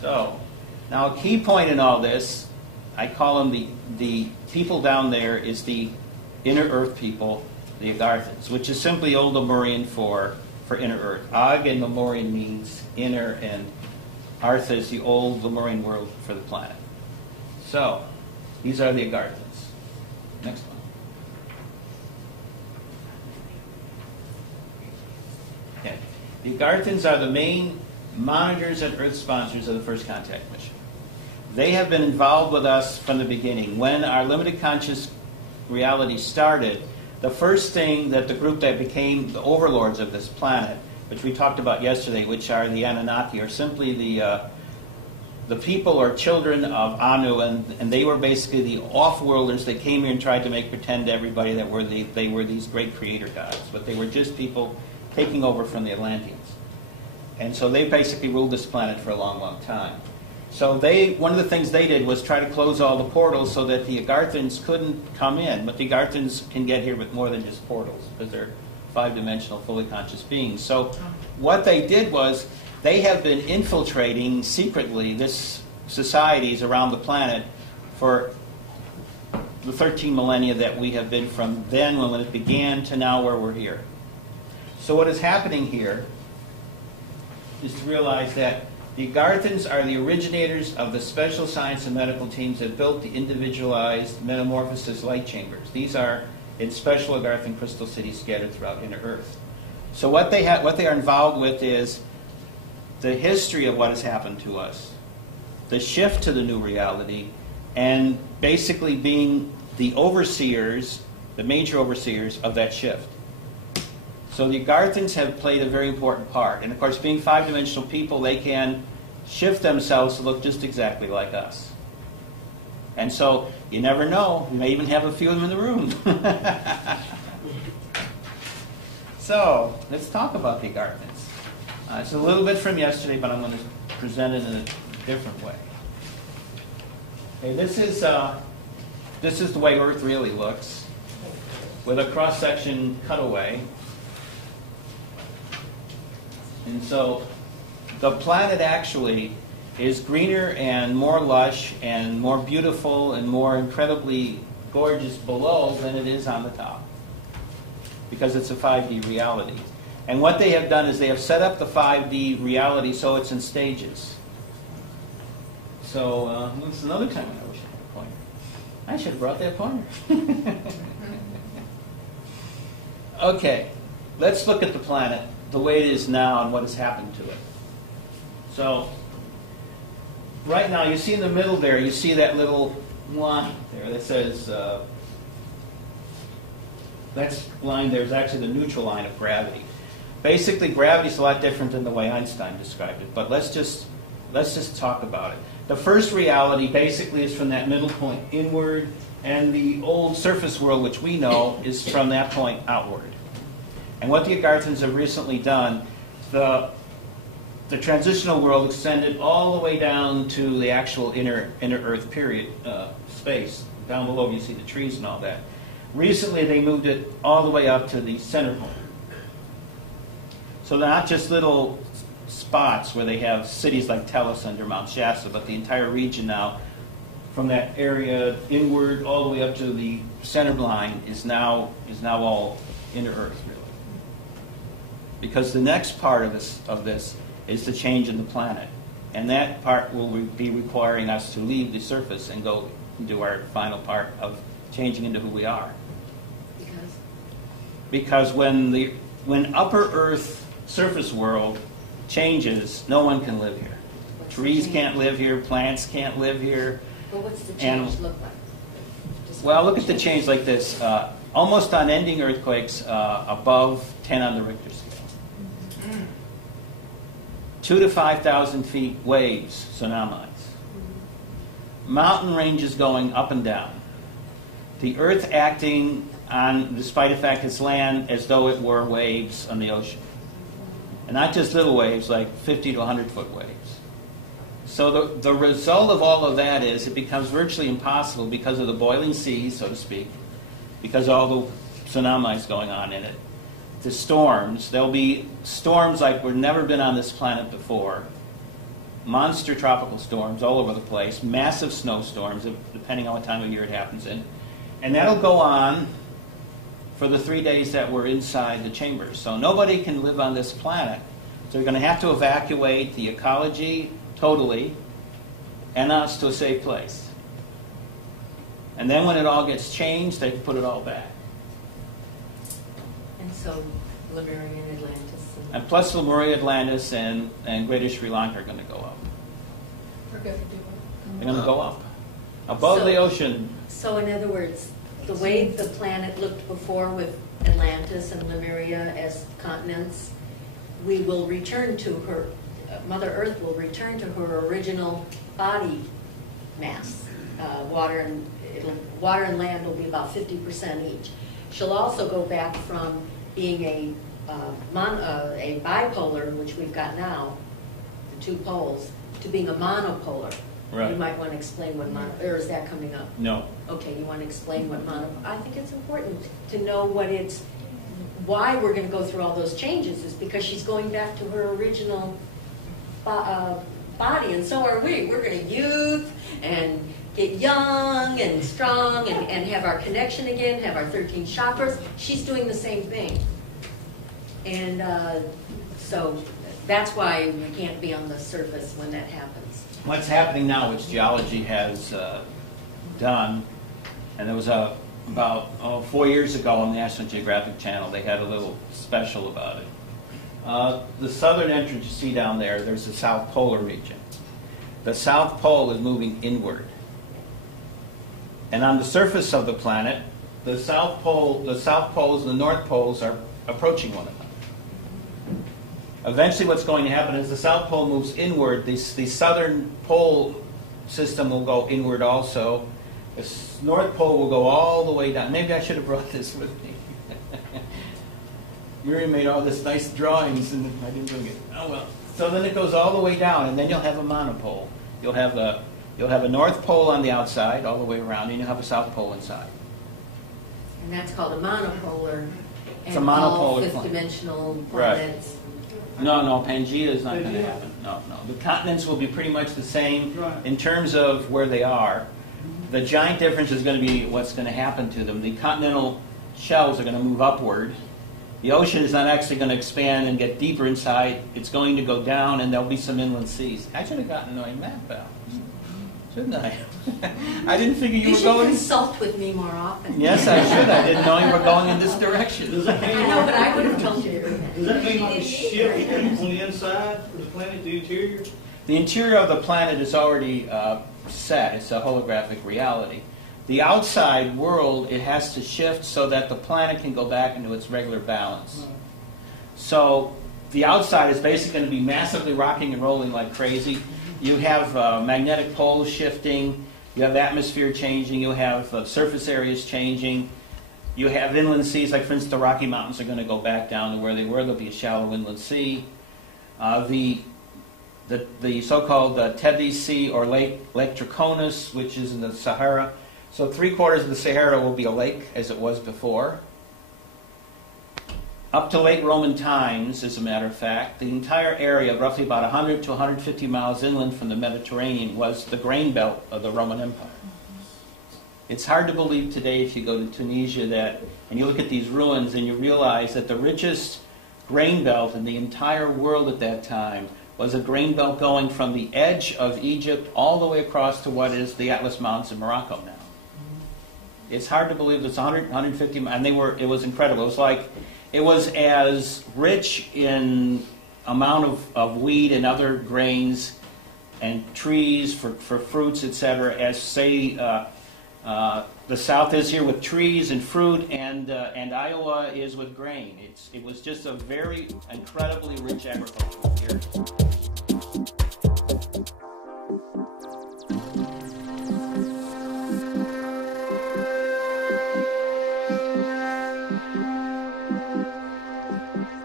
So, now a key point in all this, I call them the people down there is the inner earth people, the Agarthans, which is simply Old Lemurian for inner earth. Ag in Lemurian means inner, and Artha is the old Lemurian word for the planet. So, these are the Agarthans. Next one. Okay. The Agarthans are the main monitors and Earth sponsors of the First Contact mission. They have been involved with us from the beginning. When our limited conscious reality started, the first thing that the group that became the overlords of this planet, which we talked about yesterday, which are the Anunnaki, are simply the people or children of Anu, and they were basically the off-worlders that came here and tried to make pretend to everybody that they were these great creator gods, but they were just people taking over from the Atlanteans. And so they basically ruled this planet for a long, long time. So one of the things they did was try to close all the portals so that the Agarthans couldn't come in. But the Agarthans can get here with more than just portals, because they're five-dimensional, fully conscious beings. So what they did was they have been infiltrating secretly this societies around the planet for the 13 millennia that we have been from then when it began to now where we're here. So what is happening here is to realize that the Agarthans are the originators of the special science and medical teams that built the individualized metamorphosis light chambers. These are in special Agarthan crystal cities scattered throughout inner Earth. So what they are involved with is the history of what has happened to us, the shift to the new reality, and basically being the overseers, the major overseers of that shift. So the Agarthans have played a very important part. And of course, being five-dimensional people, they can shift themselves to look just exactly like us. And so, you never know. You may even have a few of them in the room. So, let's talk about the Agarthans. It's a little bit from yesterday, but I'm going to present it in a different way. Okay, this is the way Earth really looks, with a cross-section cutaway. And so the planet actually is greener and more lush and more beautiful and more incredibly gorgeous below than it is on the top, because it's a 5D reality. And what they have done is they have set up the 5D reality so it's in stages. So this is another time when I wish I had a pointer. I should have brought that pointer. Okay, let's look at the planet the way it is now and what has happened to it. So, right now, you see in the middle there, you see that little line there that says, that line there is actually the neutral line of gravity. Basically, gravity is a lot different than the way Einstein described it, but let's just talk about it. The first reality basically is from that middle point inward, and the old surface world, which we know, is from that point outward. And what the Agarthans have recently done, the transitional world extended all the way down to the actual inner Earth period space. Down below you see the trees and all that. Recently they moved it all the way up to the center point. So they're not just little spots where they have cities like Tellus under Mount Shasta, but the entire region now, from that area inward all the way up to the center line, is now all inner Earth, really. Because the next part of this is the change in the planet. And that part will be requiring us to leave the surface and go do our final part of changing into who we are. Because when upper Earth surface world changes, no one can live here. Trees can't live here, plants can't live here. But what's the change look like? Well, look at the change like this. Almost unending earthquakes above 10 on the Richter scale. 2,000 to 5,000 feet waves, tsunamis. mountain ranges going up and down. The Earth acting on, despite the fact it's land, as though it were waves on the ocean. And not just little waves, like 50 to 100-foot waves. So the result of all of that is it becomes virtually impossible because of the boiling seas, so to speak, because of all the tsunamis going on in it. The storms, there'll be storms like we've never been on this planet before. Monster tropical storms all over the place, massive snowstorms, depending on what time of year it happens in. And that'll go on for the 3 days that we're inside the chambers. So nobody can live on this planet. So you're going to have to evacuate the ecology totally and us to a safe place. And then when it all gets changed, they put it all back. And so Lemuria and Atlantis. And plus Lemuria, Atlantis, and Greater Sri Lanka are going to go up. They're going to go up. Above the ocean. So in other words, the way the planet looked before with Atlantis and Lemuria as continents, we will return to her, Mother Earth will return to her original body mass. Water and land will be about 50% each. She'll also go back from being a bipolar, which we've got now, the two poles, to being a monopolar. Right. You might want to explain what or is that coming up? No. Okay, you want to explain what I think it's important to know why we're going to go through all those changes is because she's going back to her original body, and so are we. We're going to youth and get young and strong and have our connection again, have our 13 chakras. She's doing the same thing. And so that's why we can't be on the surface when that happens. What's happening now, which geology has done, and there was about 4 years ago on the National Geographic Channel, they had a little special about it. The southern entrance you see down there, there's the South Polar region. The South Pole is moving inward. And on the surface of the planet, the South Poles and the North Poles are approaching one another. Eventually what's going to happen is the South Pole moves inward. The Southern Pole system will go inward also. The North Pole will go all the way down. Maybe I should have brought this with me. Miriam made all this nice drawings and I didn't bring it. Oh well. So then it goes all the way down and then you'll have a monopole. You'll have a North Pole on the outside all the way around and you'll have a South Pole inside. And that's called a monopolar. It's a monopolar all planet. fifth-dimensional planets. Right. No, Pangea is not going to happen. No. The continents will be pretty much the same in terms of where they are. The giant difference is going to be what's going to happen to them. The continental shelves are going to move upward. The ocean is not actually going to expand and get deeper inside. It's going to go down, and there'll be some inland seas. I should have gotten a map out, shouldn't I? I didn't figure you were going. You should consult with me more often. Yes, I should. I didn't know you were going in this direction. I know, but I would have told you. Does that mean like a ship on the inside of the planet, the interior? The interior of the planet is already set. It's a holographic reality. The outside world, it has to shift so that the planet can go back into its regular balance. So the outside is basically going to be massively rocking and rolling like crazy. You have magnetic poles shifting. You have atmosphere changing. You have surface areas changing. You have inland seas, like for instance the Rocky Mountains are going to go back down to where they were. There'll be a shallow inland sea. The so-called Tethys Sea or Lake Draconis, which is in the Sahara. So 3/4 of the Sahara will be a lake as it was before. Up to late Roman times, as a matter of fact, the entire area, roughly about 100 to 150 miles inland from the Mediterranean, was the grain belt of the Roman Empire. It's hard to believe today if you go to Tunisia and you look at these ruins and you realize that the richest grain belt in the entire world at that time was a grain belt going from the edge of Egypt all the way across to what is the Atlas Mountains in Morocco now. It's hard to believe it's 100, 150, and it was incredible. It was as rich in amount of wheat and other grains and trees for fruits, etc., as say the South is here with trees and fruit, and Iowa is with grain. It was just a very incredibly rich agricultural period. Bye.